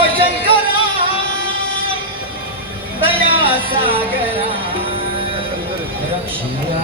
नमो शंकरा दया सागरा. रक्षिया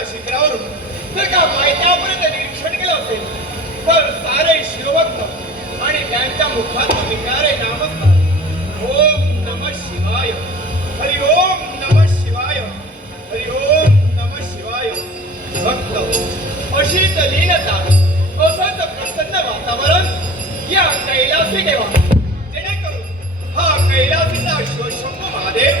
कैलासीच्या शिखरावरून जर का मायत्यापर्यंत निरीक्षण केलं असेल तर सारे शिवभक्त आणि त्यांच्या मुखात विचारे नामस्कार ओम नम शिवाय. हरि ओम नम शिवाय. हरि ओम नम शिवाय. भक्त अशी तलीनता असंच प्रसन्न वातावरण या कैलासी देवा. जेणेकरून हा कैलासीचा शिवशंभ महादेव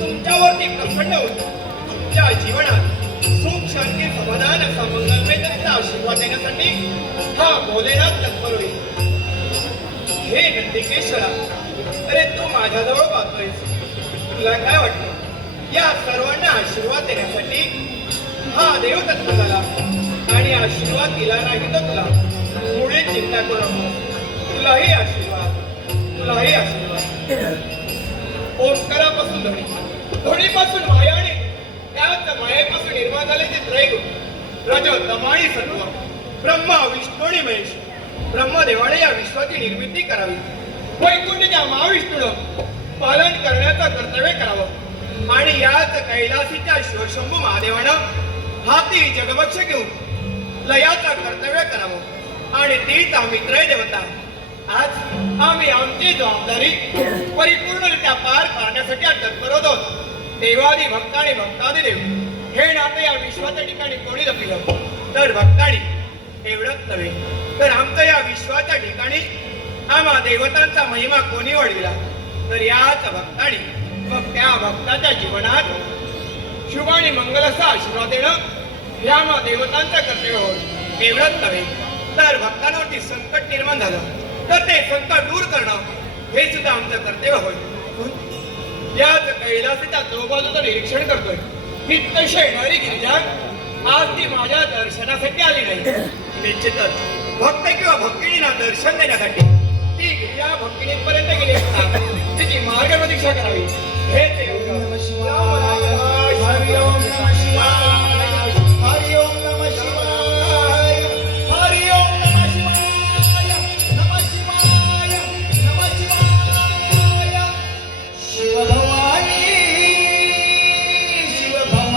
तुमच्यावरती प्रसन्न होतो तुमच्या जीवनात. सुख शांती समाधान असा मंगलमय आशीर्वाद देण्यासाठी हा भोलेनाथ तत्पर होईल हे नंदिकेश्वरा अरे तू माझ्याजवळ पाहतोयस. तुला काय वाटतं? या सर्वांना आशीर्वाद देण्यासाठी हा देव तत्पर झाला. आणि आशीर्वाद दिला नाही तर तुला पुढे चिंता करू नको तुलाही आशीर्वाद तुलाही आशीर्वाद. ओंकारापासून ध्वनी ध्वनीपासून माया त्याच मायेपासून निर्माण झाले ते त्रैगुण रज तमाळी सत्व. ब्रह्मा विष्णू आणि महेश. ब्रह्मदेवाने या विश्वाची निर्मिती करावी. वैकुंठच्या महाविष्णूनं पालन करण्याचं कर्तव्य करावं. आणि याच कैलासीच्या शिवशंभू महादेवानं हाती जगभक्ष घेऊन लयाचं कर्तव्य करावं. आणि तीच आम्ही त्रय देवता. आज आम्ही आमची जबाबदारी परिपूर्णरित्या पार पाडण्यासाठी आज तत्पर होतो देवादी भक्त आणि भक्तादी देव. हे नातं या विश्वाच्या ठिकाणी कोणी जपलं तर भक्तानी एवढंच नव्हे. तर आमचं या विश्वाच्या ठिकाणी आम्हा देवतांचा महिमा कोणी वाढविला तर याच भक्तानी मग त्या भक्ताच्या जीवनात शुभ आणि मंगलाचा आशीर्वाद देणं हे आम्हा देवतांचं कर्तव्य होय. एवढंच नव्हे. तर भक्तांवरती संकट निर्माण झालं. तर ते संकट दूर करणं हे सुद्धा आमचं कर्तव्य होय. याच कैलासाच्या चौबाजूचं निरीक्षण करतोय. नित्यश येणारी गिरिजा आज ती माझ्या दर्शनासाठी आली नाही. निश्चितच. भक्त किंवा भक्तींना दर्शन देण्यासाठी ती गिरिजा भक्तिनीपर्यंत गेली असता तिची मार्गप्रतीक्षा करावी. हे ते शिवाय.